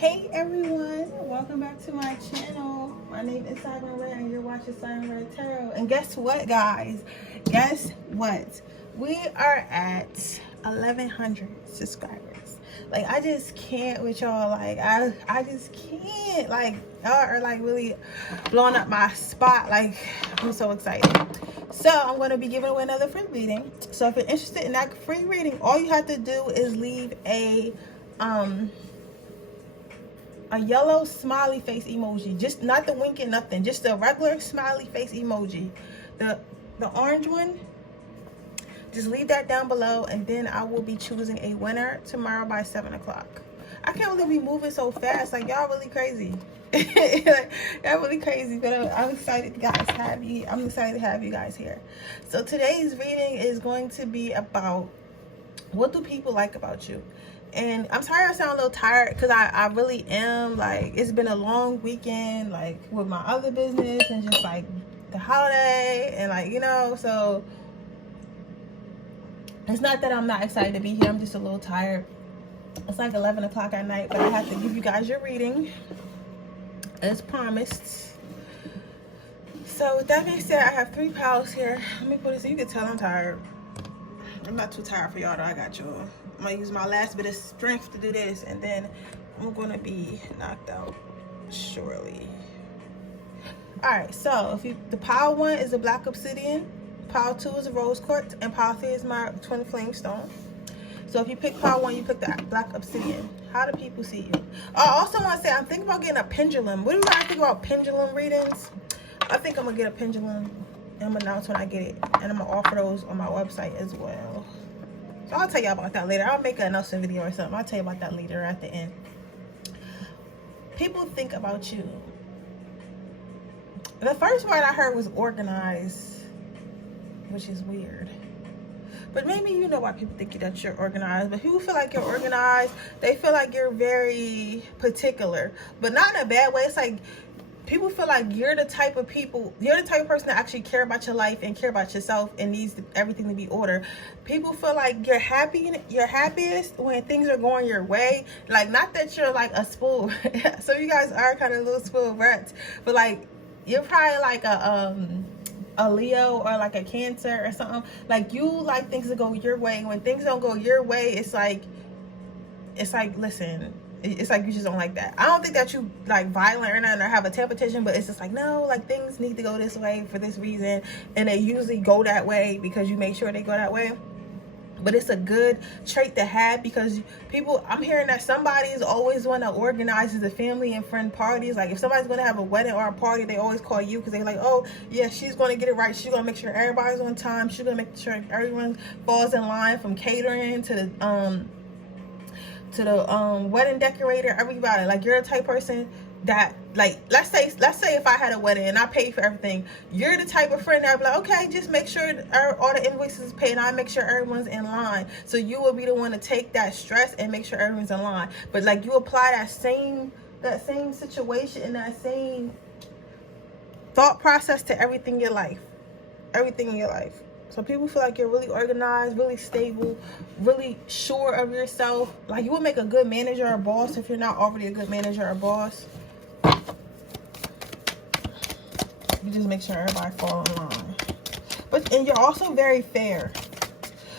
Hey everyone, welcome back to my channel. My name is Siren Redd and you're watching Siren Redd Tarot. And guess what, guys? Guess what? We are at 1,100 subscribers. Like, I just can't with y'all. Like, I just can't. Like, y'all are like really blowing up my spot. Like, I'm so excited. So I'm going to be giving away another free reading. So if you're interested in that free reading, all you have to do is leave a yellow smiley face emoji, just not the winking, nothing, just a regular smiley face emoji. The orange one, just leave that down below, and then I will be choosing a winner tomorrow by 7 o'clock. I can't believe we moving so fast. Like, y'all really crazy. Like, y'all really crazy, but I'm excited to have you guys here. So today's reading is going to be about, what do people like about you? And I'm sorry I sound a little tired, because I really am. Like, it's been a long weekend, like with my other business and just like the holiday and like, you know, so it's not that I'm not excited to be here. I'm just a little tired. It's like 11 o'clock at night, but I have to give you guys your reading as promised. So with that being said, I have 3 piles here. Let me put it so you can tell I'm tired. I'm not too tired for y'all though. I got y'all. I'm gonna use my last bit of strength to do this, and then I'm gonna be knocked out shortly. All right, so the pile 1 is a black obsidian, pile 2 is a rose quartz, and pile 3 is my twin flame stone. So if you pick pile 1, you pick the black obsidian. How do people see you? I also want to say I'm thinking about getting a pendulum. What do you guys think about pendulum readings? I think I'm gonna get a pendulum, and I'm gonna announce when I get it, and I'm gonna offer those on my website as well. So I'll tell y'all about that later. I'll make an announcement video or something. I'll tell you about that later at the end. People think about you. The first word I heard was organized, which is weird. But maybe you know why people think that you're organized. But people feel like you're organized. They feel like you're very particular, but not in a bad way. It's like, people feel like you're the type of person that actually care about your life and care about yourself and needs everything to be ordered. People feel like you're happiest when things are going your way. Like, not that you're like a spoiled so you guys are kind of little spoiled brats, but like, you're probably like a Leo or like a Cancer or something. Like, you like things to go your way. When things don't go your way, it's like listen, it's like you just don't like that. I don't think that you like violent or nothing or have a temper tantrum, but it's just like, no, like, things need to go this way for this reason, and they usually go that way because you make sure they go that way. But it's a good trait to have, because I'm hearing that somebody is always one that organizes the family and friend parties. Like, if somebody's going to have a wedding or a party, they always call you, because they're like, oh yeah, she's going to get it right. She's going to make sure everybody's on time. She's going to make sure everyone falls in line, from catering to the wedding decorator, everybody. Like, you're the type of person that, like, let's say if I had a wedding and I paid for everything, you're the type of friend that would be like, okay, just make sure all the invoices is paid and I make sure everyone's in line. So you will be the one to take that stress and make sure everyone's in line. But like, you apply that same situation and that same thought process to everything in your life. So people feel like you're really organized, really stable, really sure of yourself. Like, you would make a good manager or boss if you're not already a good manager or boss. You just make sure everybody falls in line. And you're also very fair.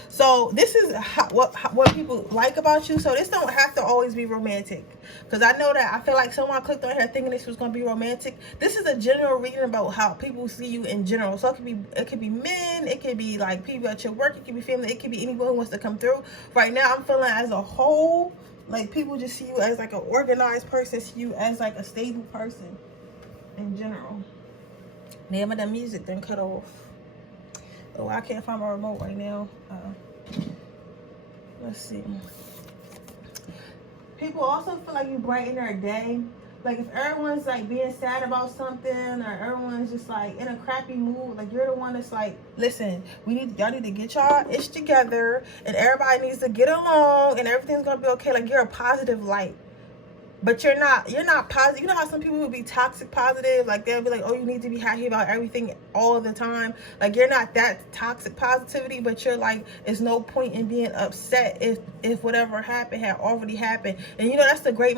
So this is what people like about you. So this don't have to always be romantic, because I know that I feel like someone clicked on here thinking this was going to be romantic. This is a general reading about how people see you in general. So it could be men, it could be like people at your work, it could be family, it could be anyone who wants to come through. Right now I'm feeling as a whole, like, people just see you as like an organized person, see you as like a stable person in general. Name of the music then cut off. Oh, I can't find my remote right now. Let's see. People also feel like you brighten their day. Like, if everyone's like being sad about something, or everyone's just like in a crappy mood, like, you're the one that's like, listen, y'all need to get y'all ish together, and everybody needs to get along, and everything's gonna be okay. Like, you're a positive light. but you're not positive. You know how some people will be toxic positive, like they'll be like, oh, you need to be happy about everything all the time. Like, you're not that toxic positivity, but you're like, there's no point in being upset if whatever happened had already happened. And you know, that's the great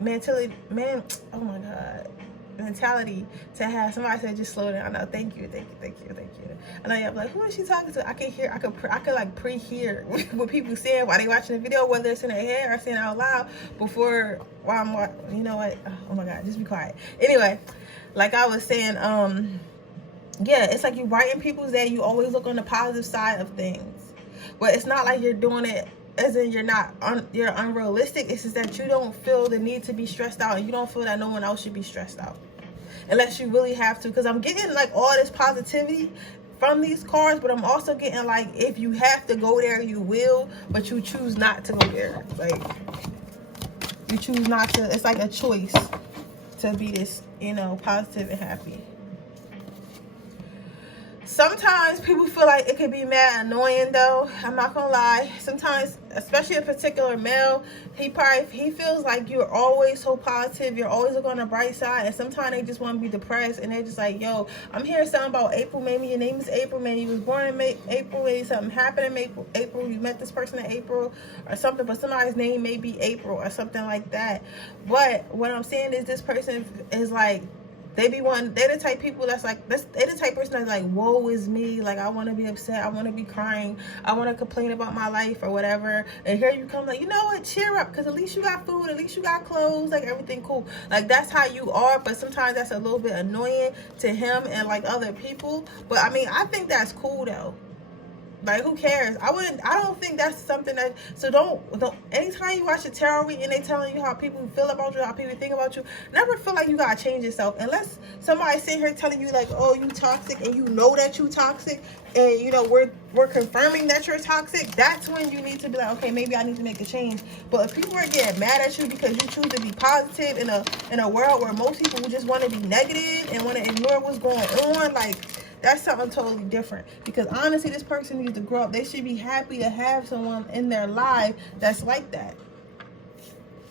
mentality, man. Oh my God, mentality to have. Somebody said, just slow down. No, thank you. And I'm like, who is she talking to? I could like pre-hear what people saying while they watching the video, whether it's in their head or saying it out loud before, while I'm, you know what? Oh my God, just be quiet. Anyway, like I was saying, yeah, it's like you writing people's day. You always look on the positive side of things, but it's not like you're doing it as in you're unrealistic. It's just that you don't feel the need to be stressed out, and you don't feel that no one else should be stressed out unless you really have to. Because I'm getting like all this positivity from these cards, but I'm also getting like, if you have to go there, you will, but you choose not to go there. Like, you choose not to. It's like a choice to be this, you know, positive and happy. Sometimes people feel like it can be mad annoying, though. I'm not gonna lie. Sometimes, especially a particular male, he feels like you're always so positive, you're always looking on the bright side, and sometimes they just want to be depressed, and they're just like, yo, I'm hearing something about April. Maybe your name is April. Maybe you was born in April. Maybe something happened in April. You met this person in April or something, but somebody's name may be April or something like that. But what I'm saying is, this person is like, they're the type people they're the type person that's like, woe is me, like, I want to be upset, I want to be crying, I want to complain about my life or whatever. And here you come like, you know what, cheer up, because at least you got food, at least you got clothes, like, everything cool. Like, that's how you are. But sometimes that's a little bit annoying to him and like other people. But I mean, I think that's cool though. Like, who cares? I don't think that's something that, so don't anytime you watch a tarot reading and they telling you how people feel about you, how people think about you, never feel like you gotta change yourself. Unless somebody sitting here telling you like, oh, you toxic, and you know that you toxic, and you know we're confirming that you're toxic, that's when you need to be like, okay, maybe I need to make a change. But if people are getting mad at you because you choose to be positive in a world where most people just want to be negative and want to ignore what's going on, like, that's something totally different. Because honestly, this person needs to grow up. They should be happy to have someone in their life that's like that.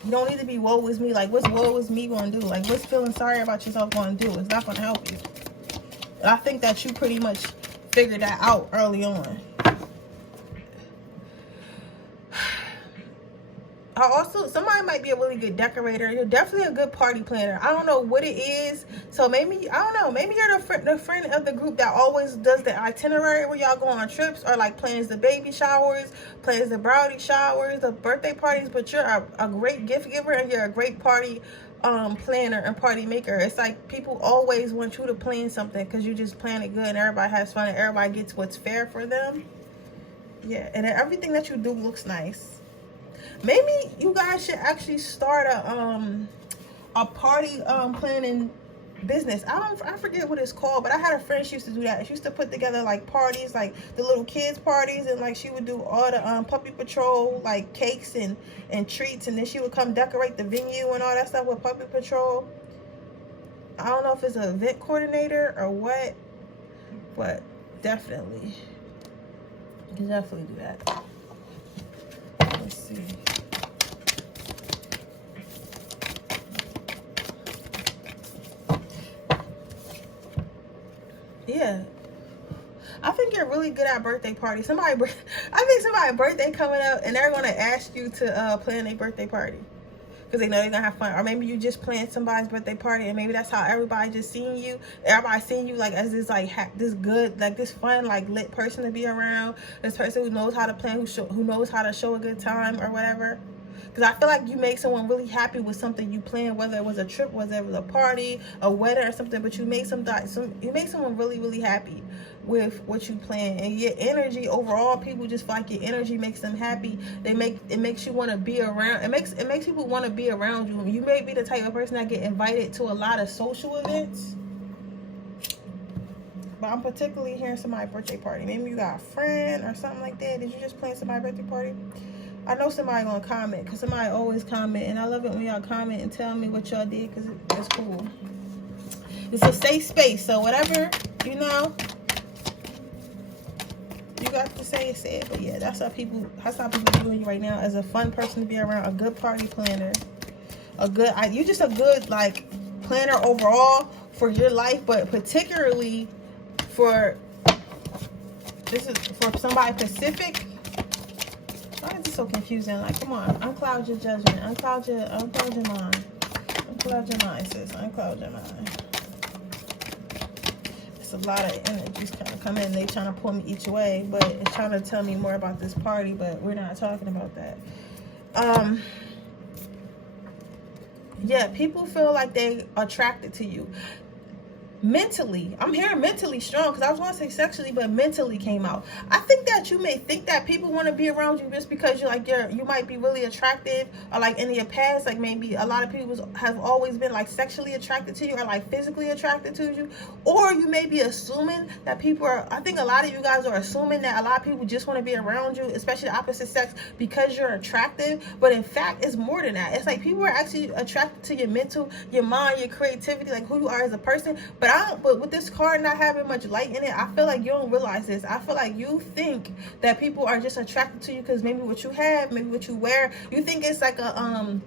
You don't need to be woe is me. Like, what's woe is me going to do? Like, what's feeling sorry about yourself going to do? It's not going to help you. And I think that you pretty much figured that out early on. Somebody might be a really good decorator. You're definitely a good party planner. I don't know what it is. So maybe, I don't know, maybe you're the friend of the group that always does the itinerary where y'all go on trips, or like plans the baby showers, plans the brownie showers, the birthday parties. But you're a great gift giver, and you're a great party planner and party maker. It's like people always want you to plan something because you just plan it good and everybody has fun and everybody gets what's fair for them. Yeah, and everything that you do looks nice. Maybe you guys should actually start a party planning business. I forget what it's called, but I had a friend, she used to do that. She used to put together like parties, like the little kids parties, and like she would do all the puppy patrol like cakes and treats, and then she would come decorate the venue and all that stuff with puppy patrol. I don't know if it's an event coordinator or what, but definitely you can definitely do that. Let's see. Yeah, I think you're really good at birthday parties. I think somebody's birthday coming up and they're gonna ask you to plan a birthday party because they know they're gonna have fun. Or maybe you just planned somebody's birthday party and maybe that's how everybody just seeing you. Everybody's seeing you like as this like this good, like this fun, like lit person to be around. This person who knows how to plan, who knows how to show a good time or whatever. Because I feel like you make someone really happy with something you planned, whether it was a trip, whether it was a party, a wedding or something, but you make you make someone really, really happy with what you plan. And your energy overall, people just feel like your energy makes them happy. It makes you want to be around. It makes people want to be around you. You may be the type of person that get invited to a lot of social events. But I'm particularly hearing somebody's birthday party. Maybe you got a friend or something like that. Did you just plan somebody's birthday party? I know somebody gonna comment, because somebody always comment, and I love it when y'all comment and tell me what y'all did, because it's cool. It's a safe space, so whatever, you know, you got to say it. But yeah, that's how people are doing you right now, as a fun person to be around, a good party planner, you're just a good like planner overall for your life, but particularly for this is for somebody specific. Why is this so confusing? Like, come on, uncloud your judgment, uncloud your mind, uncloud your mind, sis, uncloud your mind. It's a lot of energies kind of come in. They trying to pull me each way, but it's trying to tell me more about this party. But we're not talking about that. Yeah, people feel like they attracted to you. Mentally, I'm hearing mentally strong, because I was going to say sexually, but mentally came out. I think that you may think that people want to be around you just because you might be really attractive, or like in your past, like maybe a lot of people have always been like sexually attracted to you or like physically attracted to you, or you may be assuming that people are. I think a lot of you guys are assuming that a lot of people just want to be around you, especially the opposite sex, because you're attractive. But in fact, it's more than that. It's like people are actually attracted to your mental, your mind, your creativity, like who you are as a person. But with this card not having much light in it, I feel like you don't realize this. I feel like you think that people are just attracted to you because maybe what you have, maybe what you wear. You think it's like a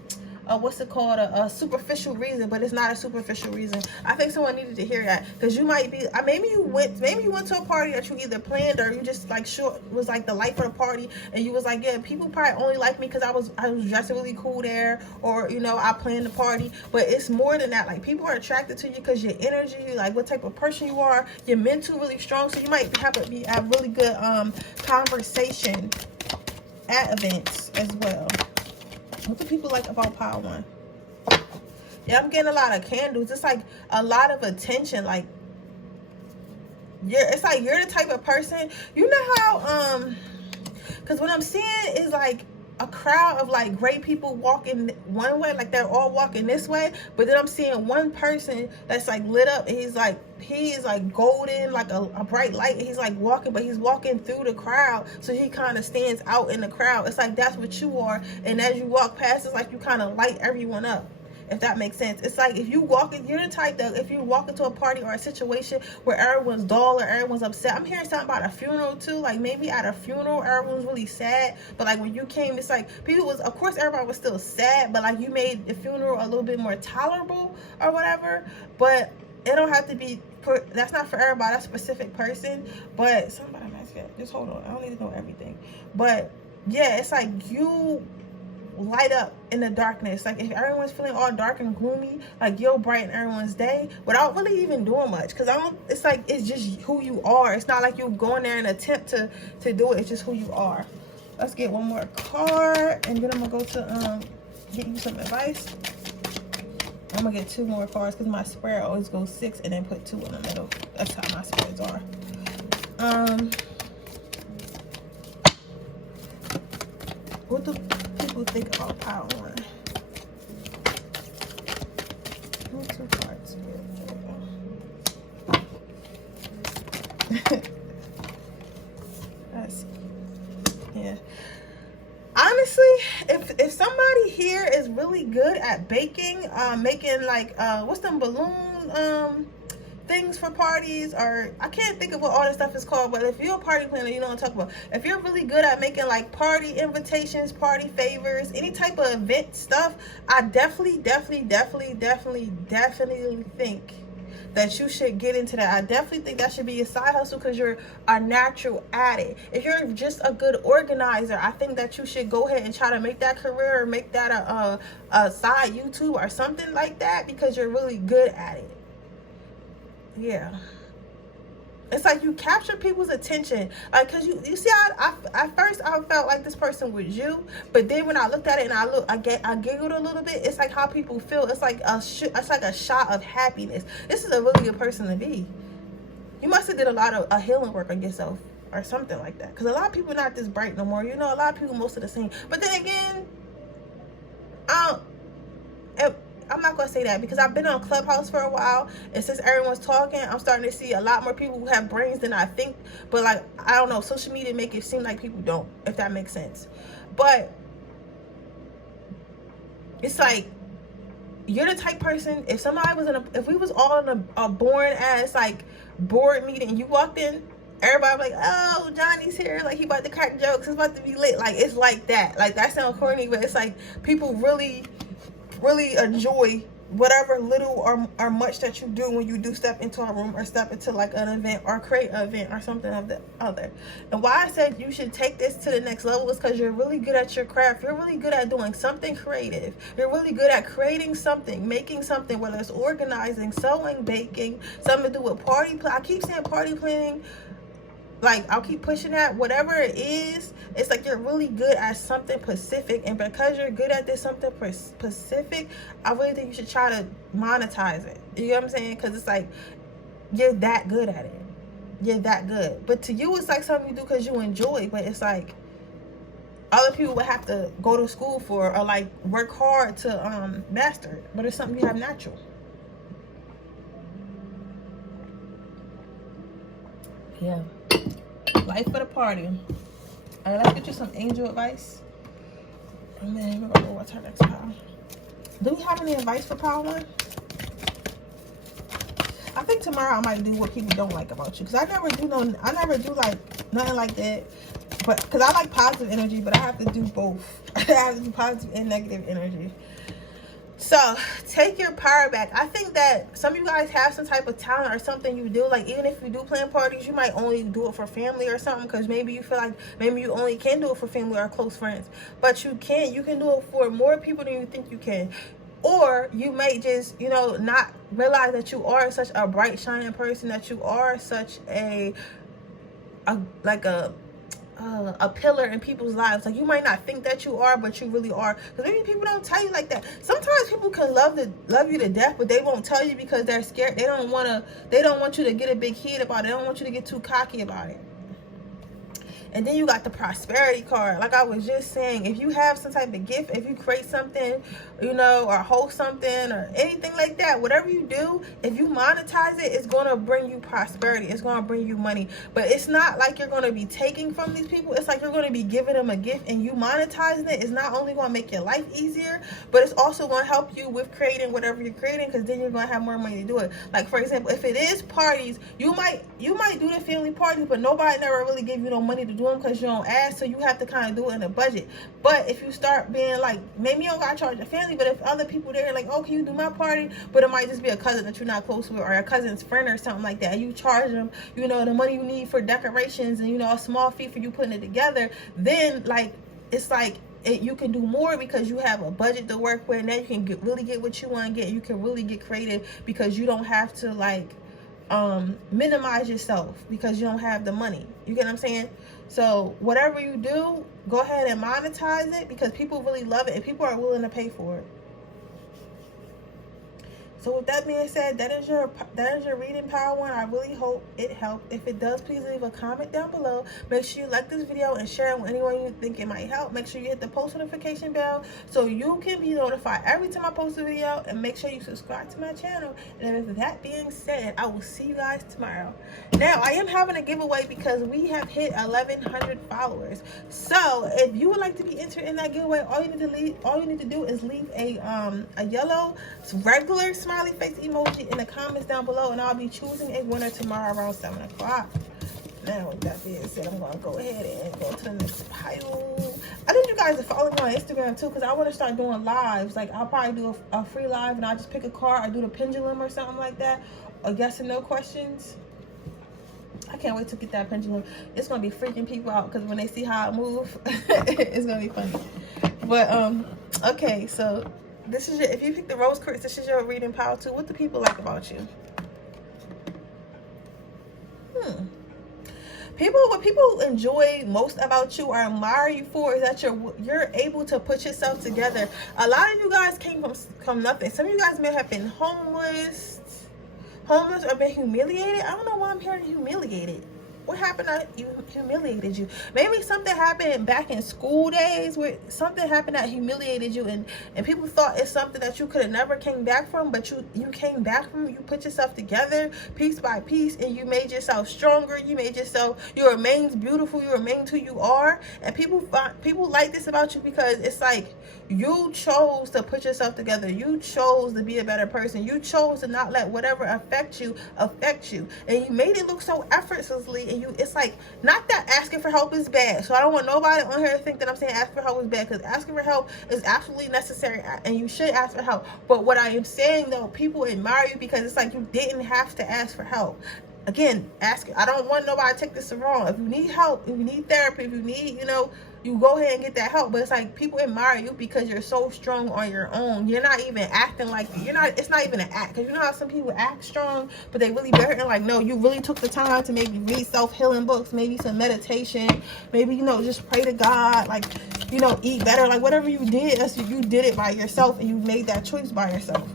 what's it called, a superficial reason, but it's not a superficial reason. I think someone needed to hear that, because you might be, maybe you went to a party that you either planned, or you just like sure was like the life of the party, and you was like, yeah, people probably only like me because I was dressed really cool there, or you know, I planned the party. But it's more than that. Like, people are attracted to you because your energy, like what type of person you are, your mental really strong. So you might have a really good conversation at events as well. What do people like about pile one? Yeah, I'm getting a lot of candles. It's like a lot of attention. Like, it's like you're the type of person, you know how because what I'm seeing is like a crowd of like great people walking one way, like they're all walking this way, but then I'm seeing one person that's like lit up, and he is like golden, like a bright light, and he's like walking, but he's walking through the crowd, so he kind of stands out in the crowd. It's like that's what you are, and as you walk past, it's like you kind of light everyone up, if that makes sense. It's like if you walk in, you're the type that if you walk into a party or a situation where everyone's dull or everyone's upset. I'm hearing something about a funeral too. Like maybe at a funeral, everyone's really sad, but like when you came, it's like people was, of course everybody was still sad, but like you made the funeral a little bit more tolerable or whatever. But it don't have to be, that's not for everybody, that's a specific person. But somebody might say, just hold on, I don't need to know everything. But yeah, it's like you light up in the darkness. Like if everyone's feeling all dark and gloomy, like you'll brighten everyone's day without really even doing much. Because it's like, it's just who you are. It's not like you go in there and attempt to do it. It's just who you are. Let's get one more card, and then I'm gonna go to get you some advice. I'm gonna get two more cards because my spread always goes 6 and then put 2 in the middle. That's how my spreads are. What do people think about pile one? Two cards. That's, yeah. Honestly, if somebody here is really good at baking, making like what's them balloon things for parties, or I can't think of what all this stuff is called, but if you're a party planner, you know what I'm talking about. If you're really good at making like party invitations, party favors, any type of event stuff, I definitely think that you should get into that. I definitely think that should be a side hustle because you're a natural at it. If you're just a good organizer, I think that you should go ahead and try to make that career, or make that a side YouTube or something like that, because you're really good at it. Yeah, it's like you capture people's attention, like, because you see, at first I felt like this person was you, but then when I looked at it and I giggled a little bit. It's like how people feel. It's like a shot of happiness. This is a really good person to be. You must have did a lot of healing work on yourself or something like that, because a lot of people are not this bright no more. You know, a lot of people most of the same. But then again, I'm not going to say that, because I've been on Clubhouse for a while, and since everyone's talking, I'm starting to see a lot more people who have brains than I think. But like, I don't know, social media make it seem like people don't, if that makes sense. But it's like, you're the type person, if somebody was if we was all in a boring ass like board meeting, and you walked in, everybody like, oh, Johnny's here, like he about to crack jokes, it's about to be lit. Like, it's like that. Like, that sounds corny, but it's like people really really enjoy whatever little or much that you do when you do step into a room or step into like an event or create an event or something of the other. And why I said you should take this to the next level is because you're really good at your craft. You're really good at doing something creative. You're really good at creating something, making something, whether it's organizing, sewing, baking, something to do with party. I keep saying party planning. Like, I'll keep pushing that. Whatever it is, it's like you're really good at something specific. And because you're good at this something specific, I really think you should try to monetize it. You know what I'm saying? Because it's like, you're that good at it. You're that good. But to you, it's like something you do because you enjoy. But it's like, other people would have to go to school for or like work hard to master it. But it's something you have natural. Yeah. Life for the party. Alright, let's get you some angel advice. And then we're gonna go watch our next pile. Do we have any advice for pile 1? I think tomorrow I might do what people don't like about you. Because I never do like nothing like that. But because I like positive energy, but I have to do both. I have to do positive and negative energy. So, take your power back. I think that some of you guys have some type of talent or something you do. Like, even if you do plan parties, you might only do it for family or something. Because maybe you feel like maybe you only can do it for family or close friends. But you can. You can do it for more people than you think you can. Or you may just, you know, not realize that you are such a bright, shining person. That you are such a pillar in people's lives. Like, you might not think that you are, but you really are. Because maybe people don't tell you like that. Sometimes people can love you to death, but they won't tell you because they're scared. They don't want you to get a big head about it. They don't want you to get too cocky about it. And then you got the prosperity card. Like I was just saying, if you have some type of gift, if you create something, you know, or host something or anything like that, whatever you do, if you monetize it, it's going to bring you prosperity. It's going to bring you money. But it's not like you're going to be taking from these people. It's like you're going to be giving them a gift, and you monetizing it is not only going to make your life easier, but it's also going to help you with creating whatever you're creating, because then you're going to have more money to do it. Like, for example, if it is parties, you might do the family parties, but nobody never really give you no money to do them because you don't ask, so you have to kind of do it in a budget. But if you start being like, maybe you don't got to charge your family, but if other people there like, oh, can you do my party? But it might just be a cousin that you're not close with, or a cousin's friend or something like that, and you charge them, you know, the money you need for decorations and, you know, a small fee for you putting it together, then like, it's like, you can do more because you have a budget to work with. Now you can really get what you want to get. You can really get creative because you don't have to like minimize yourself because you don't have the money. You get what I'm saying? So whatever you do, go ahead and monetize it because people really love it and people are willing to pay for it. So with that being said, that is your reading, Power 1. I really hope it helped. If it does, please leave a comment down below. Make sure you like this video and share it with anyone you think it might help. Make sure you hit the post notification bell so you can be notified every time I post a video, and make sure you subscribe to my channel. And with that being said, I will see you guys tomorrow. Now, I am having a giveaway because we have hit 1,100 followers. So if you would like to be entered in that giveaway, all you need to do is leave a yellow regular smiley face emoji in the comments down below, and I'll be choosing a winner tomorrow around 7 o'clock. Now, with that being said, I'm going to go ahead and go to the next pile. I need you guys to follow me on Instagram too, because I want to start doing lives. Like, I'll probably do a free live, and I'll just pick a card or do the pendulum or something like that, or yes and no questions. I can't wait to get that pendulum. It's going to be freaking people out because when they see how I move, it's going to be funny. But, okay, so this is if you pick the rose quartz, this is your reading, Power 2. What do people like about you? What people enjoy most about you or admire you for is that you're able to put yourself together. A lot of you guys came from nothing. Some of you guys may have been homeless or been humiliated. I don't know why I'm hearing humiliated. What happened that humiliated you? Maybe something happened back in school days where something happened that humiliated you, and people thought it's something that you could have never came back from, but you came back from. You put yourself together piece by piece, and you made yourself stronger. You remained beautiful. You remained who you are, and people like this about you because it's like You chose to put yourself together. You chose to be a better person. You chose to not let whatever affect you. And you made it look so effortlessly. And it's like, not that asking for help is bad. So I don't want nobody on here to think that I'm saying asking for help is bad, because asking for help is absolutely necessary and you should ask for help. But what I am saying though, people admire you because it's like you didn't have to ask for help. Again, I don't want nobody to take this wrong. If you need help, if you need therapy, if you need, you go ahead and get that help. But it's like people admire you because you're so strong on your own. You're not even acting like it's not even an act. Because you know how some people act strong, but they really be hurting. Like, no, you really took the time to maybe read self-healing books, maybe some meditation, maybe, just pray to God, like, eat better. Like, whatever you did, you did it by yourself and you made that choice by yourself.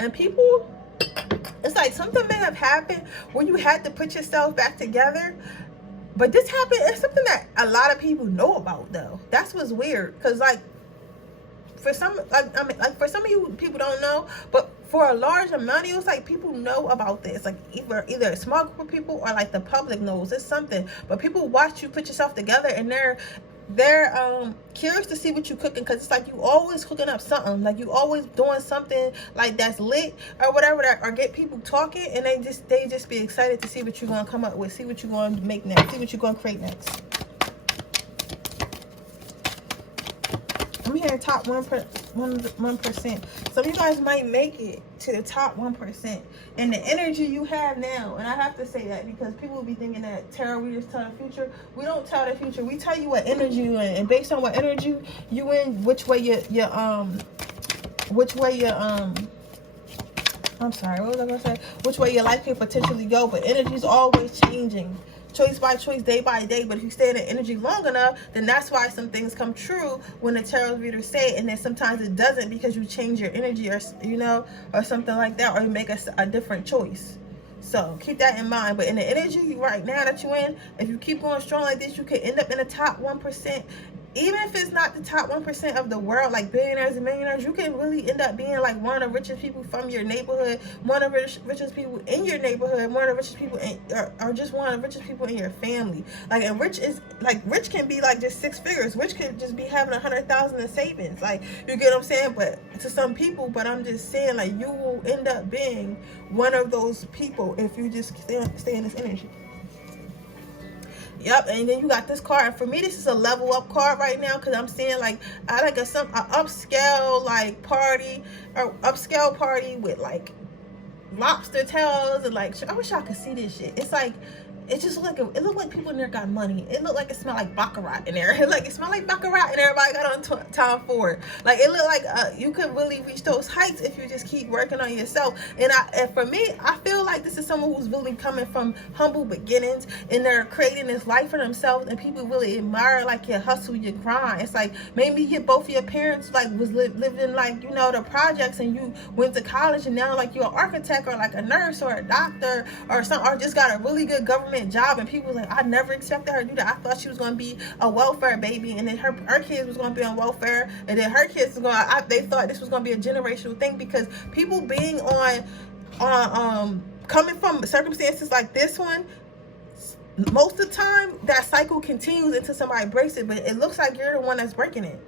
And people, it's like something may have happened where you had to put yourself back together. But this happened, it's something that a lot of people know about though. That's what's weird. Because like, for some, for some of you, people don't know. But for a large amount of you, it's like people know about this. Like either a small group of people or like the public knows. It's something. But people watch you put yourself together and they're curious to see what you cooking, because it's like you always cooking up something, like you always doing something like that's lit or whatever, or get people talking, and they just be excited to see what you're gonna come up with, see what you're gonna make next, see what you're gonna create next. I'm hearing top 1%. Some of you guys might make it to the top 1%. And the energy you have now, and I have to say that because people will be thinking that tarot readers tell the future. We don't tell the future. We tell you what energy you in, and based on what energy you in, which way I'm sorry, what was I gonna say? Which way your life can potentially go, but energy is always changing. Choice by choice, day by day. But if you stay in the energy long enough, then that's why some things come true when the tarot readers say it, and then sometimes it doesn't because you change your energy, or or something like that, or you make a different choice. So keep that in mind. But in the energy right now that you're in, if you keep going strong like this, you could end up in the top 1%. Even if it's not the top 1% of the world, like billionaires and millionaires, you can really end up being like one of the richest people from your neighborhood, one of the richest people in your neighborhood, one of the richest people or just one of the richest people in your family. Like, and rich can be like just 6 figures. Rich could just be having 100,000 in savings. Like, you get what I'm saying? But to some people, but I'm just saying, like, you will end up being one of those people if you just stay in this energy. Yep, and then you got this card. And for me, this is a level up card right now, because I'm seeing like I like a upscale like party, or upscale party with like lobster tails, and like, I wish y'all could see this shit. It's like, it just it looked like people in there got money. It looked like it smelled like baccarat in there. It smelled like baccarat, and everybody got on time for it. Like, it looked like you could really reach those heights if you just keep working on yourself. And for me, I feel like this is someone who's really coming from humble beginnings, and they're creating this life for themselves, and people really admire like your hustle, your grind. It's like maybe both your parents like was living like, the projects, and you went to college, and now like you're an architect or like a nurse or a doctor or something, or just got a really good government job, and people was like, I never expected her to do that. I thought she was going to be a welfare baby, and then her kids was going to be on welfare, and then her kids was going to, they thought this was going to be a generational thing, because people being on coming from circumstances like this one, most of the time that cycle continues until somebody breaks it, but it looks like you're the one that's breaking it.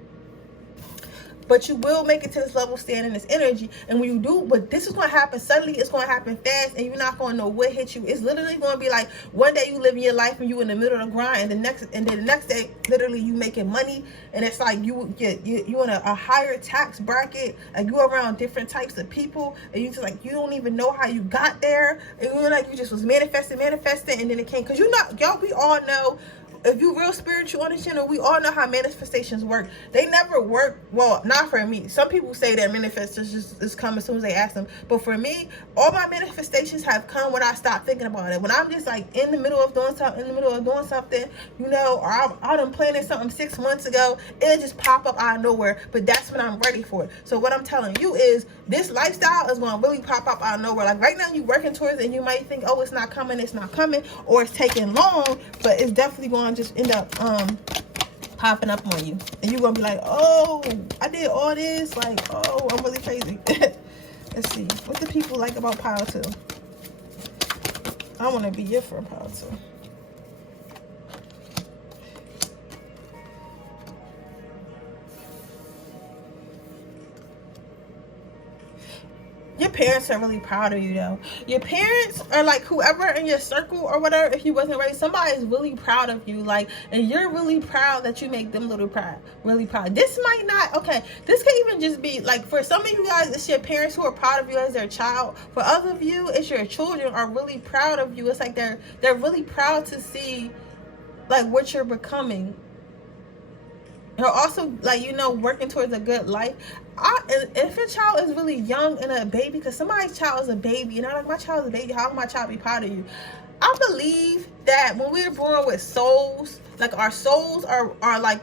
But you will make it to this level, staying in this energy. And when you do, but this is going to happen suddenly. It's going to happen fast, and you're not going to know what hit you. It's literally going to be like one day you living your life and you in the middle of the grind, and then the next day, literally you making money, and it's like you in a higher tax bracket, and you around different types of people, and you just like, you don't even know how you got there, and you're like, you just was manifesting, and then it came, because y'all, we all know. If you real spiritual on this channel, we all know how manifestations work. They never work, well, not for me. Some people say that manifestations just come as soon as they ask them. But for me, all my manifestations have come when I stop thinking about it. When I'm just like in the middle of doing something, or I done planning something 6 months ago, it'll just pop up out of nowhere. But that's when I'm ready for it. So what I'm telling you is, this lifestyle is going to really pop up out of nowhere. Like right now you're working towards it and you might think, oh, it's not coming, or it's taking long, but it's definitely going to just end up popping up on you. And you're going to be like, oh, I did all this. Like, oh, I'm really crazy. Let's see. What do people like about Pile 2? I want to be here for a Pile 2. Your parents are really proud of you, though. Your parents are like whoever in your circle or whatever. If you wasn't raised, somebody is really proud of you, like, and you're really proud that you make them really proud. This might not, okay, this can even just be like, for some of you guys, it's your parents who are proud of you as their child. For other of you, it's your children are really proud of you. It's like they're really proud to see like what you're becoming. They're also, like, you know, working towards a good life. If your child is really young and a baby, because somebody's child is a baby, and I'm like, my child is a baby, how can my child be proud of you? I believe that when we're born with souls, like, our souls are like,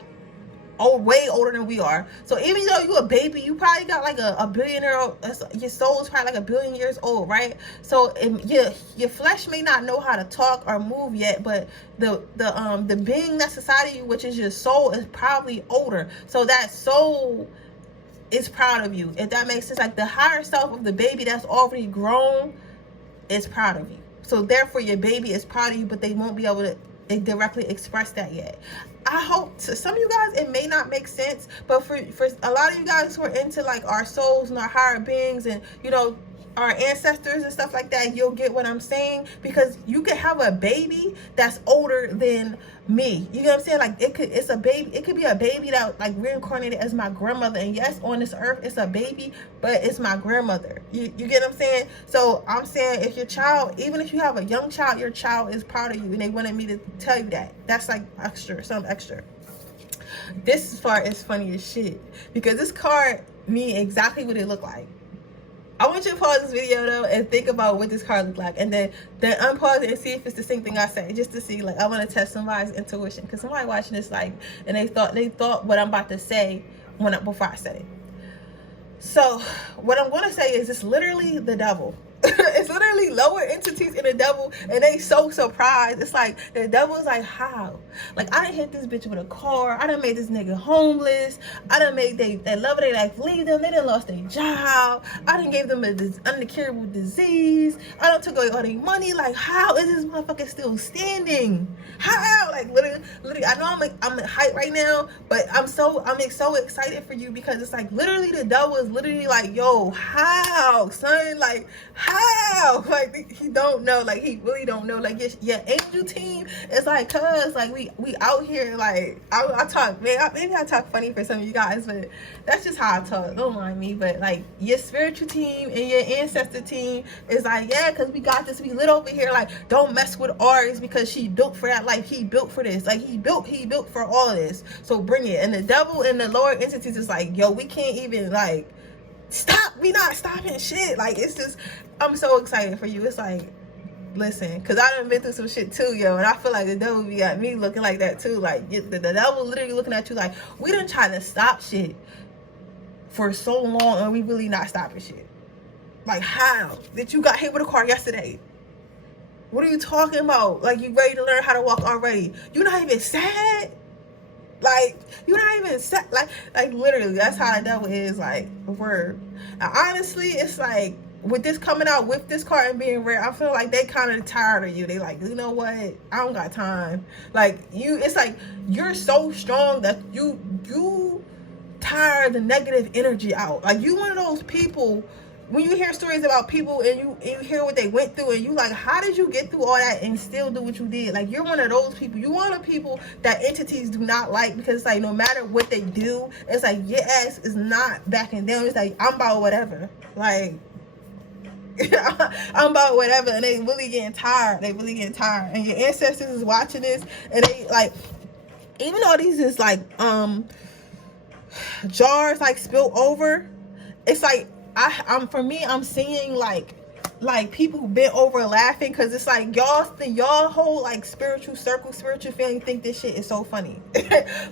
way older than we are. So even though you're a baby, you probably got like a billionaire, your soul is probably like 1 billion years old, right? So your flesh may not know how to talk or move yet, but the being that's inside of you, which is your soul, is probably older. So that soul is proud of you, if that makes sense. Like the higher self of the baby that's already grown is proud of you. So therefore your baby is proud of you, but they won't be able to directly express that yet. I hope to some of you guys it may not make sense, but for a lot of you guys who are into like our souls and our higher beings and, you know, our ancestors and stuff like that, you'll get what I'm saying, because you could have a baby that's older than me. You know what I'm saying? Like it could be a baby that like reincarnated as my grandmother, and yes, on this earth it's a baby, but it's my grandmother. You get what I'm saying? So I'm saying, if your child, even if you have a young child, your child is proud of you, and they wanted me to tell you that. That's like extra, something extra. This part is funny as shit, because this card means exactly what it looked like. I want you to pause this video though and think about what this card looked like, and then unpause it and see if it's the same thing I say, just to see. Like, I want to test somebody's intuition, because somebody watching this, like, and they thought what I'm about to say before I said it. So what I'm going to say is, it's literally the devil. It's literally lower entities in the devil, and they so surprised. It's like the devil's like, how? Like, I done hit this bitch with a car. I done made this nigga homeless. I done made they love their life leave them. They done lost their job. I done gave them an incurable disease. I done took away all their money. Like, how is this motherfucker still standing? How? Like, literally, I know I'm hyped right now, but I'm so excited for you, because it's like literally the devil is literally like, yo, how, son? Like, how? Like, he don't know. Like, he really don't know. Like, your angel team is like, cuz like we out here. Like, I talk, man, maybe I talk funny for some of you guys, but that's just how I talk. Don't mind me. But like, your spiritual team and your ancestor team is like, yeah, because we got this. We lit over here. Like, don't mess with ours, because she built for that life. He built for this. Like, he built for all of this. So bring it. And the devil and the lower entities is like, yo, we can't even like stop. We not stopping shit. Like, it's just, I'm so excited for you. It's like, listen, because I done been through some shit too, yo, and I feel like the devil be got me looking like that too. Like, the devil literally looking at you like, we done tried to stop shit for so long, and we really not stopping shit. Like, how? That you got hit with a car yesterday? What are you talking about? Like, you ready to learn how to walk already? You not even sad? Like, you're not even sad? Like literally, that's how the devil is. Like, word. And honestly, it's like, with this coming out with this card and being rare, I feel like they kind of tired of you. They like, you know what? I don't got time. Like, it's like you're so strong that you tire the negative energy out. Like, you one of those people, when you hear stories about people and you hear what they went through, and you like, how did you get through all that and still do what you did? Like, you're one of those people. You're one of the people that entities do not like, because it's like, no matter what they do, it's like your ass is not backing down. It's like, I'm about whatever. Like, I'm about whatever. And they really getting tired. And your ancestors is watching this, and they like, even though these is like jars like spilt over, it's like, I'm for me, I'm seeing like like people bent over laughing because it's like y'all whole like spiritual circle, spiritual family think this shit is so funny.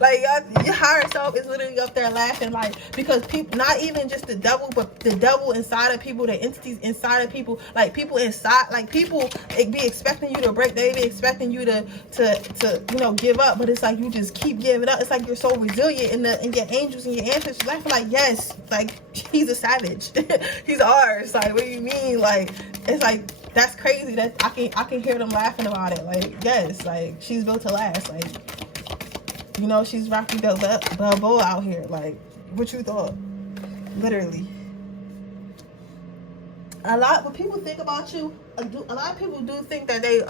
Like your higher self is literally up there laughing, like, because people, not even just the devil, but the devil inside of people, the entities inside of people, like people inside, like people be expecting you to break, they be expecting you to you know, give up, but it's like you just keep giving up. It's like you're so resilient, and your angels and your ancestors laughing like, yes, like he's a savage. He's ours. Like, what do you mean? Like, it's like, that's crazy. That I can hear them laughing about it. Like, yes, like she's built to last. Like, you know, she's Rocky Balboa out here. Like, what you thought? Literally. What people think about you, a lot of people do think that they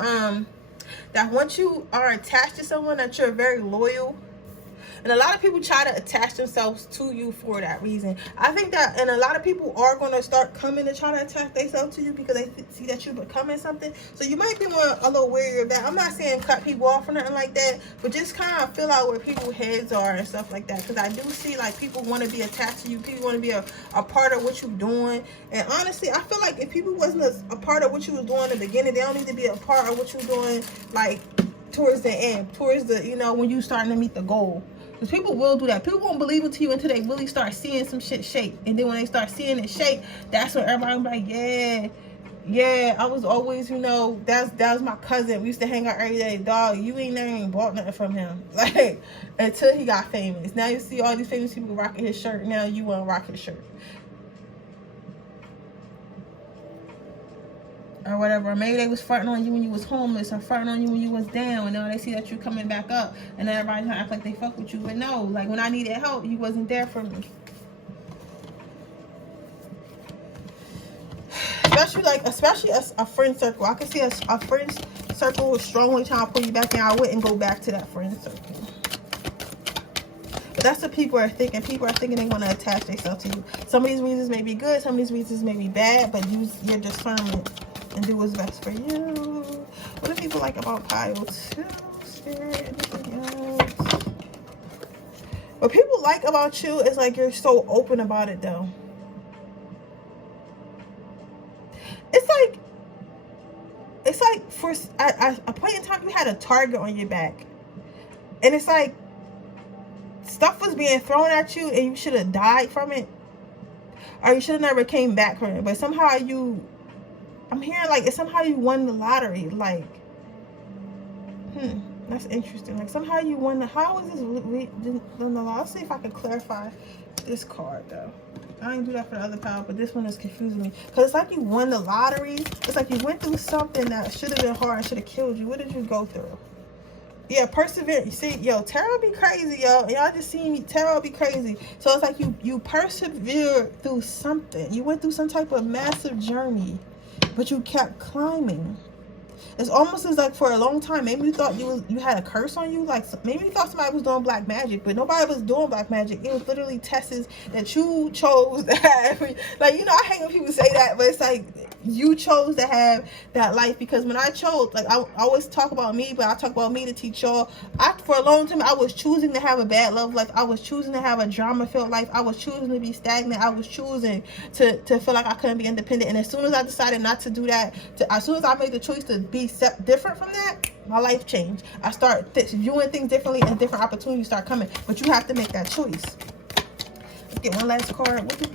that once you are attached to someone, that you're very loyal. And a lot of people try to attach themselves to you for that reason. I think that, and a lot of people are going to start coming to try to attach themselves to you because they see that you're becoming something. So you might be a little wary of that. I'm not saying cut people off or nothing like that, but just kind of feel out where people's heads are and stuff like that. Because I do see, like, people want to be attached to you. People want to be a part of what you're doing. And honestly, I feel like if people wasn't a part of what you was doing in the beginning, they don't need to be a part of what you're doing, like, towards the end, towards the, you know, when you starting to meet the goal. Because people will do that. People won't believe it to you until they really start seeing some shit shake. And then when they start seeing it shake, that's when everybody be like, yeah, I was always, you know, that was my cousin. We used to hang out every day. Dog, you ain't never even bought nothing from him. Like, until he got famous. Now you see all these famous people rocking his shirt. Now you want to rock his shirt. Or whatever. Or maybe they was fronting on you when you was homeless, or fronting on you when you was down, and now they see that you coming back up, and everybody trying to act like they fuck with you. But no, like, when I needed help, you wasn't there for me. Especially a friend circle. I can see a friend circle strongly trying to pull you back in. I wouldn't go back to that friend circle. But that's what people are thinking. People are thinking they want to attach themselves to you. Some of these reasons may be good, some of these reasons may be bad, but use your discernment and do what's best for you. What do people like about pile 2? Anything else? What people like about you is, like, you're so open about it, though. It's like for a point in time, you had a target on your back. And it's like stuff was being thrown at you and you should have died from it. Or you should have never came back from it. But somehow I'm hearing, like, somehow you won the lottery. Like, that's interesting. Like, somehow you won how is this? Let's see if I can clarify this card, though. I didn't do that for the other pile, but this one is confusing me. Because it's like you won the lottery. It's like you went through something that should have been hard and should have killed you. What did you go through? Yeah, persevere. You see, yo, tarot be crazy, yo. Y'all just seen me. Tarot be crazy. So it's like you persevered through something. You went through some type of massive journey, but you kept climbing. It's almost as like for a long time, maybe you thought you had a curse on you. Like, maybe you thought somebody was doing black magic, but nobody was doing black magic. It was literally tests that you chose to have. Like, you know, I hate when people say that, but it's like you chose to have that life. Because when I chose, like, I always talk about me, but I talk about me to teach y'all. For a long time, I was choosing to have a bad love life. I was choosing to have a drama-filled life. I was choosing to be stagnant. I was choosing to feel like I couldn't be independent. And as soon as I decided not to do that, as soon as I made the choice to be different from that, my life changed. I start viewing things differently, and different opportunities start coming. But you have to make that choice. Let's get one last card. What do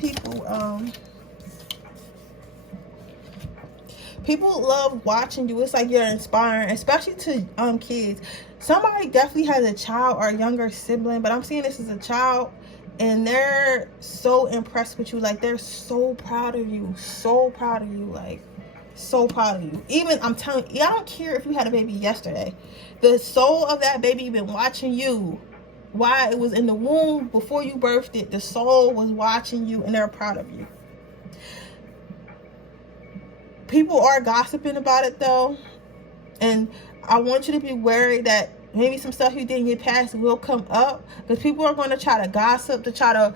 people love watching you? It's like you're inspiring, especially to kids. Somebody definitely has a child or a younger sibling, but I'm seeing this as a child, and they're so impressed with you. Like, they're so proud of you, like, so proud of you. Even, I'm telling you, I don't care if you had a baby yesterday. The soul of that baby been watching you while it was in the womb. Before you birthed it, the soul was watching you, and they're proud of you. People are gossiping about it, though, and I want you to be wary that maybe some stuff you did in your past will come up, because people are going to try to gossip, to try to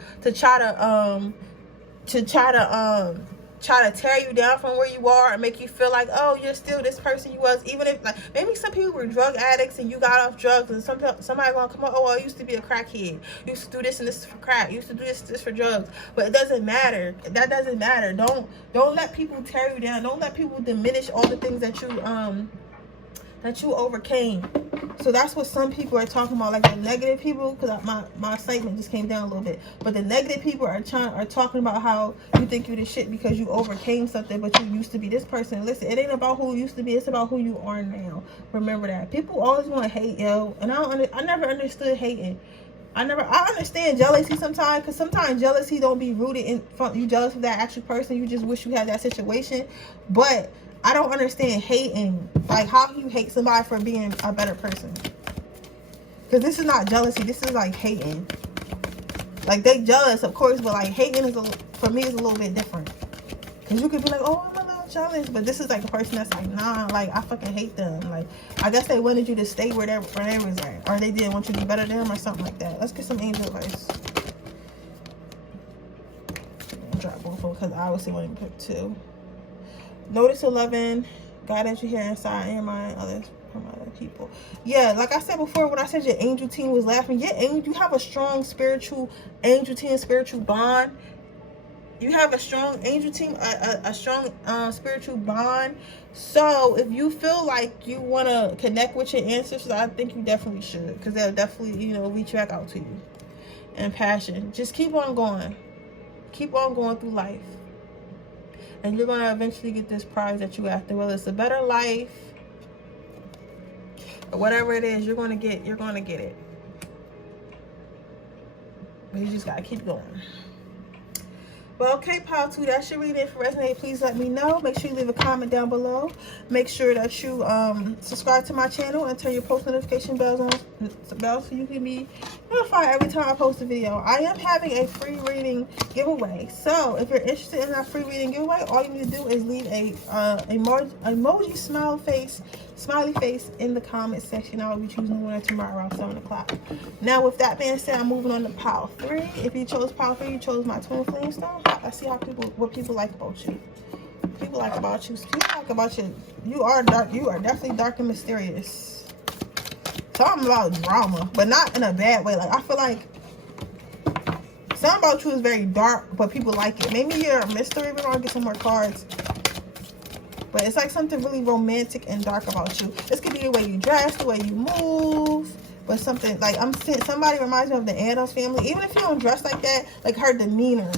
try to tear you down from where you are and make you feel like, oh, you're still this person you was, even if, like, maybe some people were drug addicts and you got off drugs, and somebody gonna come up, oh, I used to be a crackhead, you used to do this and this for crack, you used to do this for drugs. But it doesn't matter. That doesn't matter. Don't let people tear you down. Don't let people diminish all the things that you overcame. So that's what some people are talking about, like the negative people, because my excitement just came down a little bit. But the negative people are talking about how you think you the shit because you overcame something, but you used to be this person. Listen, it ain't about who you used to be, it's about who you are now. Remember that. People always want to hate, yo, and I never understood hating. I understand jealousy sometimes, because sometimes jealousy don't be rooted in you jealous of that actual person, you just wish you had that situation. But I don't understand hating, like how you hate somebody for being a better person. Because this is not jealousy, this is like hating. Like, they jealous, of course, but like hating is, for me, is a little bit different. Because you could be like, oh, I'm a little jealous, but this is like a person that's like, nah, like, I fucking hate them. Like, I guess they wanted you to stay where they was at, or they didn't want you to be better than them or something like that. Let's get some angel advice. Drop both of them because I obviously want to pick two. Notice 11, God that you hear inside in your mind, others from other people. Yeah, like I said before, when I said your angel team was laughing, you have a strong spiritual angel team, spiritual bond. You have a strong angel team, a strong spiritual bond. So if you feel like you want to connect with your ancestors, I think you definitely should, because they'll definitely, reach back out to you. And passion. Just keep on going. Keep on going through life. And you're going to eventually get this prize that you after. Whether it's a better life or whatever it is, you're going to get it. But you just got to keep going. Well, okay, pile 2, that's your reading. If it resonated, please let me know. Make sure you leave a comment down below. Make sure that you subscribe to my channel and turn your post notification bells on so you can be notified every time I post a video. I am having a free reading giveaway. So if you're interested in that free reading giveaway, all you need to do is leave a emoji smiley face in the comment section. I will be choosing the winner tomorrow around 7 o'clock. Now, with that being said, I'm moving on to pile 3. If you chose pile 3, you chose my twin flame stone. Let's see what people like about you. People like about you. You are dark. You are definitely dark and mysterious. Something about drama, but not in a bad way. Like, I feel like something about you is very dark, but people like it. Maybe you're a mystery. We're gonna get some more cards. But it's like something really romantic and dark about you. This could be the way you dress, the way you move, but something like, I'm saying, somebody reminds me of the Addams family. Even if you don't dress like that, like her demeanor.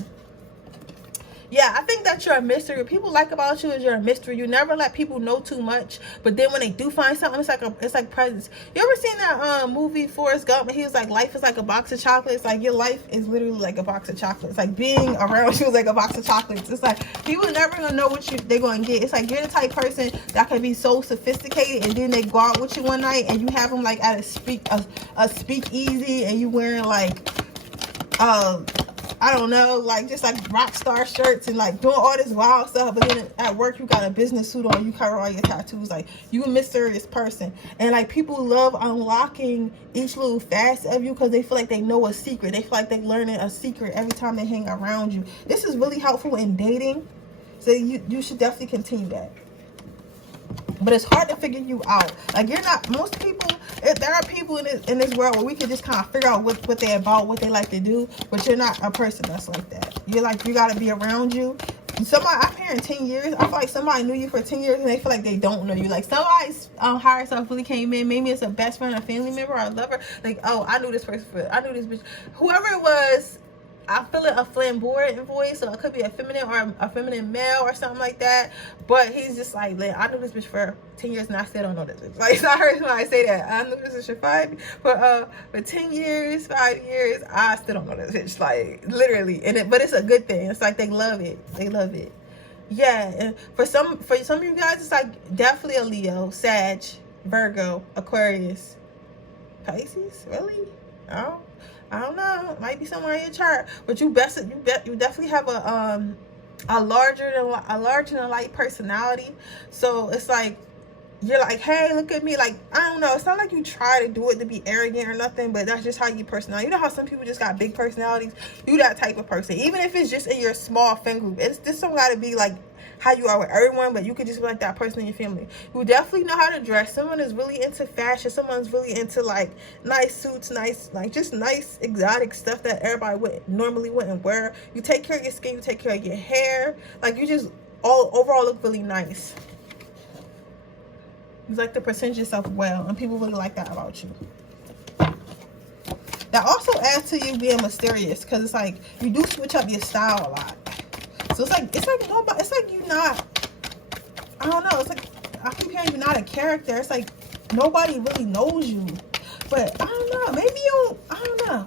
Yeah, I think that you're a mystery. What people like about you is you're a mystery. You never let people know too much, but then when they do find something, it's like presents. You ever seen that movie Forrest Gump? He was like, life is like a box of chocolates. Like, your life is literally like a box of chocolates. Like, being around you is like a box of chocolates. It's like people never gonna know what they're gonna get. It's like you're the type of person that can be so sophisticated, and then they go out with you one night and you have them like at a speakeasy, and you wearing like I don't know, like just like rock star shirts and like doing all this wild stuff, but then at work you got a business suit on, you cover all your tattoos. Like, you a mysterious person, and like people love unlocking each little facet of you because they feel like they know a secret. They feel like they're learning a secret every time they hang around you. This is really helpful in dating, so you should definitely continue that. But it's hard to figure you out. Like, you're not, most people, there are people in this world where we can just kind of figure out what they're about, what they like to do, but you're not a person that's like that. You're like, you got to be around you. Somebody, I'm here in 10 years, I feel like somebody knew you for 10 years and they feel like they don't know you. Like, somebody's higher self really came in, maybe it's a best friend, a family member, or a lover. Like, oh, I knew this person, I knew this bitch. Whoever it was, I feel it a flamboyant voice, so it could be a feminine or a feminine male or something like that. But he's just like, I knew this bitch for 10 years and I still don't know this bitch. Like, I heard somebody say that. I knew this bitch for 10 years, 5 years, I still don't know this bitch. Like, literally. But it's a good thing. It's like they love it. They love it. Yeah. And for some of you guys, it's like definitely a Leo, Sag, Virgo, Aquarius, Pisces. Really? I don't know. It might be somewhere in your chart, but you definitely have a larger than light personality. So it's like you're like, hey, look at me. Like, I don't know. It's not like you try to do it to be arrogant or nothing, but that's just how you personality. You know how some people just got big personalities? You that type of person. Even if it's just in your small friend group. It's just don't got to be like how you are with everyone, but you could just be like that person in your family. You definitely know how to dress. Someone is really into fashion. Someone's really into like nice suits, nice, like just nice exotic stuff that everybody normally wouldn't wear. You take care of your skin. You take care of your hair. Like, you just overall look really nice. You like to present yourself well, and people really like that about you. That also adds to you being mysterious, because it's like you do switch up your style a lot. So it's like nobody. It's like you're not. I don't know. It's like I keep hearing you're not a character. It's like nobody really knows you. But I don't know. Maybe you. I don't know.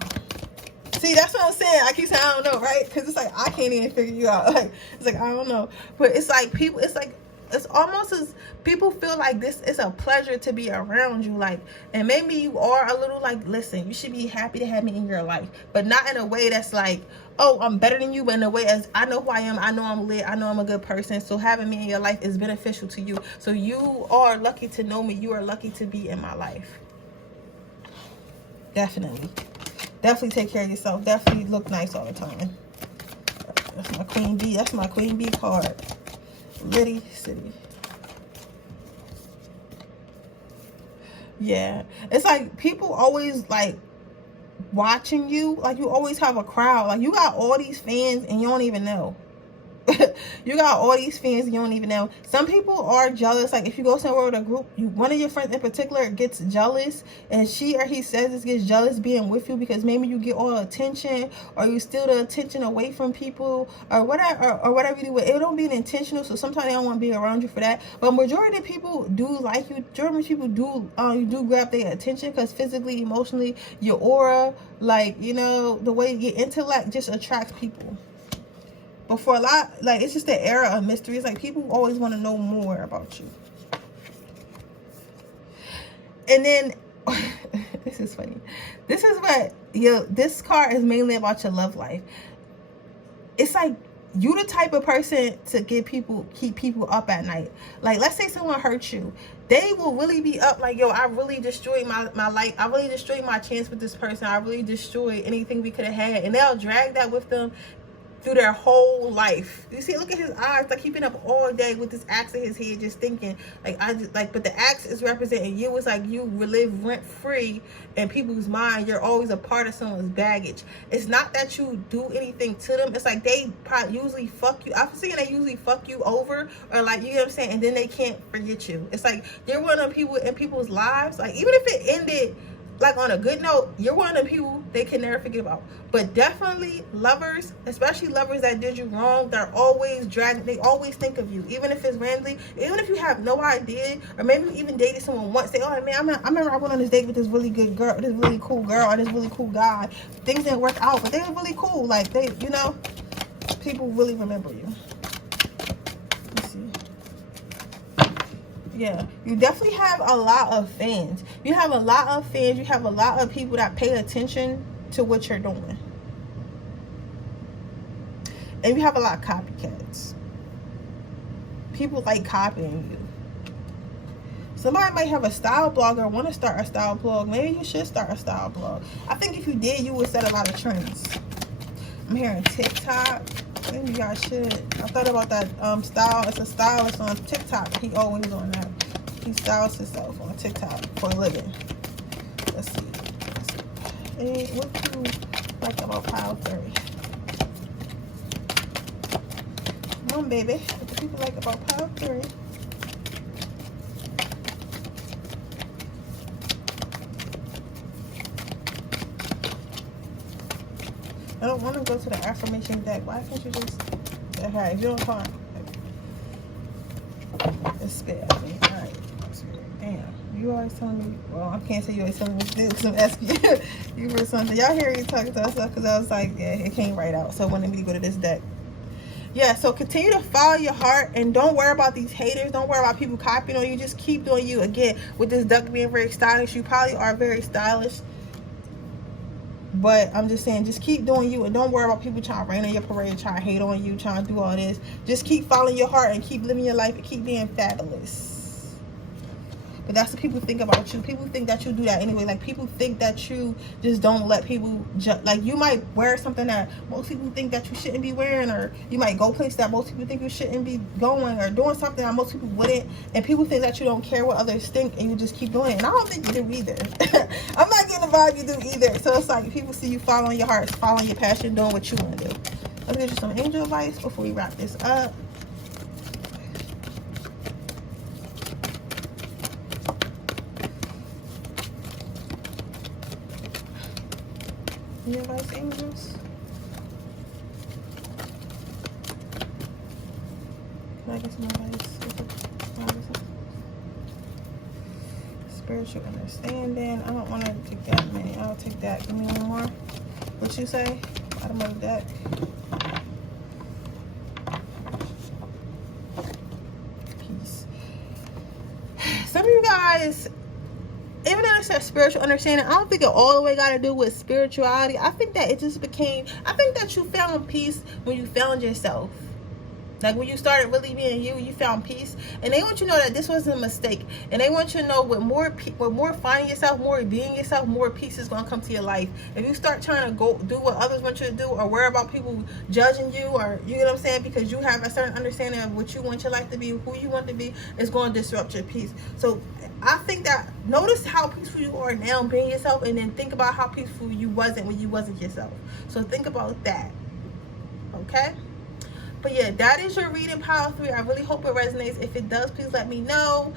See, that's what I'm saying. I keep saying I don't know, right? Because it's like I can't even figure you out. Like, it's like I don't know. But it's like people. It's like. It's almost as people feel like this is a pleasure to be around you, like, and maybe you are a little like, listen, you should be happy to have me in your life, but not in a way that's like, oh, I'm better than you, but in a way as I know who I am, I know I'm lit, I know I'm a good person, so having me in your life is beneficial to you. So you are lucky to know me. You are lucky to be in my life. Definitely take care of yourself. Definitely look nice all the time. That's my queen bee. That's my queen bee card. Liddy City. Yeah, it's like people always like watching you. Like, you always have a crowd. Like, you got all these fans and you don't even know. You got all these fans and you don't even know. Some people are jealous. Like, if you go somewhere with a group, one of your friends in particular gets jealous, and she or he says this, gets jealous being with you because maybe you get all the attention, or you steal the attention away from people, or whatever you do. It don't be intentional, so sometimes they don't want to be around you for that. But majority of people do like you. Majority of people do you do grab their attention, because physically, emotionally, your aura, like, you know, the way your intellect just attracts people. But for a lot, like, it's just the era of mystery. It's like people always want to know more about you. And then, this is funny. This is what, this card is mainly about your love life. It's like, you the type of person to keep people up at night. Like, let's say someone hurts you. They will really be up like, yo, I really destroyed my life. I really destroyed my chance with this person. I really destroyed anything we could have had. And they'll drag that with them through their whole life. You see, look at his eyes, like he's been up all day with this axe in his head, just thinking, but the axe is representing you. It's like you live rent free in people's mind. You're always a part of someone's baggage. It's not that you do anything to them. It's like they probably usually fuck you. I've seen they usually fuck you over, or like, you know what I'm saying, and then they can't forget you. It's like you're one of them people in people's lives, like, even if it ended like on a good note, you're one of the people they can never forget about. But definitely lovers, especially lovers that did you wrong, they're always dragging, they always think of you, even if it's randomly, even if you have no idea, or maybe you even dated someone once. Say, oh man, I remember I went on this date with this really good girl, this really cool girl, or this really cool guy. Things didn't work out, but they were really cool. Like, they, you know, people really remember you. Let's see. Yeah, you definitely have a lot of fans. You have a lot of fans. You have a lot of people that pay attention to what you're doing. And you have a lot of copycats. People like copying you. Somebody might have a style blog or want to start a style blog. Maybe you should start a style blog. I think if you did, you would set a lot of trends. I'm hearing TikTok. Maybe y'all should. I thought about that style. It's a stylist on TikTok. He always on that. He styles himself on TikTok for a living. Let's see. Hey, what do you like about pile 30? Come on, baby. What do people like about pile 30? I don't want to go to the affirmation deck. Why can't you just, okay, if you don't come, it's scared. Alright. Damn. You always telling me, well, I can't say you always telling me what to do because I'm asking you for something. Y'all hear me talking to us because I was like, yeah, it came right out. So I wanted me to go to this deck. Yeah, so continue to follow your heart and don't worry about these haters. Don't worry about people copying on you. Just keep doing you. Again, with this duck being very stylish, you probably are very stylish. But I'm just saying, just keep doing you and don't worry about people trying to rain on your parade, trying to hate on you, trying to do all this. Just keep following your heart and keep living your life and keep being fabulous. but that's what people think about you. People think that you do that anyway. Like, people think that you just don't let people like, you might wear something that most people think that you shouldn't be wearing, or you might go places that most people think you shouldn't be going, or doing something that most people wouldn't, and people think that you don't care what others think, and you just keep doing it. And I don't think you do either. I'm not getting the vibe you do either. So it's like, people see you following your heart, following your passion, doing what you want to do. Let's get you some angel advice before we wrap this up. Any advice, angels? Can I get some advice? Spiritual understanding. I don't want to take that many. I'll take that. Give me one more. What you say? Bottom of the deck. Peace. Some of you guys, even though it says spiritual understanding, I don't think it all the way got to do with spirituality. I think that it just became, I think that you found peace when you found yourself. Like, when you started really being you found peace. And they want you to know that this wasn't a mistake. And they want you to know, with more finding yourself, more being yourself, more peace is going to come to your life. If you start trying to go do what others want you to do, or worry about people judging you, or, you know what I'm saying, because you have a certain understanding of what you want your life to be, who you want to be, it's going to disrupt your peace. So I think that, notice how peaceful you are now being yourself, and then think about how peaceful you wasn't when you wasn't yourself. So think about that. Okay? But yeah, that is your reading, pile 3. I really hope it resonates. If it does, please let me know.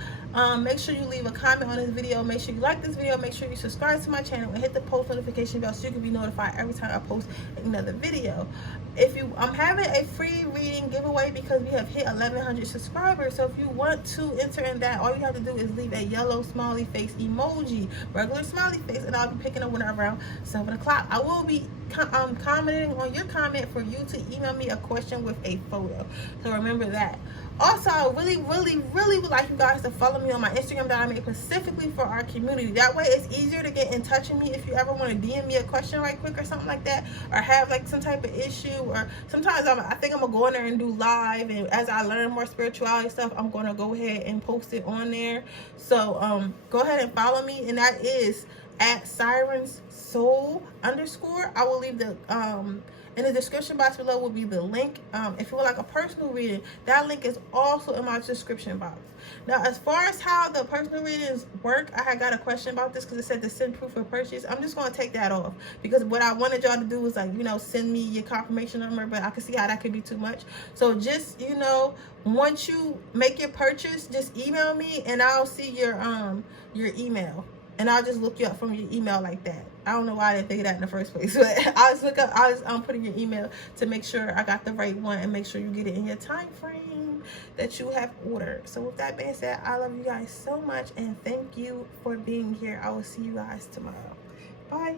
Make sure you leave a comment on this video. Make sure you like this video. Make sure you subscribe to my channel and hit the post notification bell so you can be notified every time I post another video. I'm having a free reading giveaway because we have hit 1,100 subscribers. So if you want to enter in that, all you have to do is leave a yellow smiley face emoji, regular smiley face, and I'll be picking a winner around 7 o'clock. I will be commenting on your comment for you to email me a question with a photo. So remember that. Also, I really would like you guys to follow me on my Instagram that I made specifically for our community. That way it's easier to get in touch with me if you ever want to DM me a question right quick or something like that, or have like some type of issue. Or sometimes I think I'm gonna go in there and do live, and as I learn more spirituality stuff, I'm gonna go ahead and post it on there. So go ahead and follow me, and that is at Siren's Soul _. I will leave the in the description box below will be the link. If you would like a personal reading, that link is also in my description box. Now, as far as how the personal readings work, I had got a question about this because it said to send proof of purchase. I'm just going to take that off, because what I wanted y'all to do was, like, you know, send me your confirmation number, but I can see how that could be too much. So just, you know, once you make your purchase, just email me and I'll see your email. And I'll just look you up from your email like that. I don't know why I didn't think of that in the first place, but I'll just put in your email to make sure I got the right one, and make sure you get it in your time frame that you have ordered. So with that being said, I love you guys so much, and thank you for being here. I will see you guys tomorrow. Bye.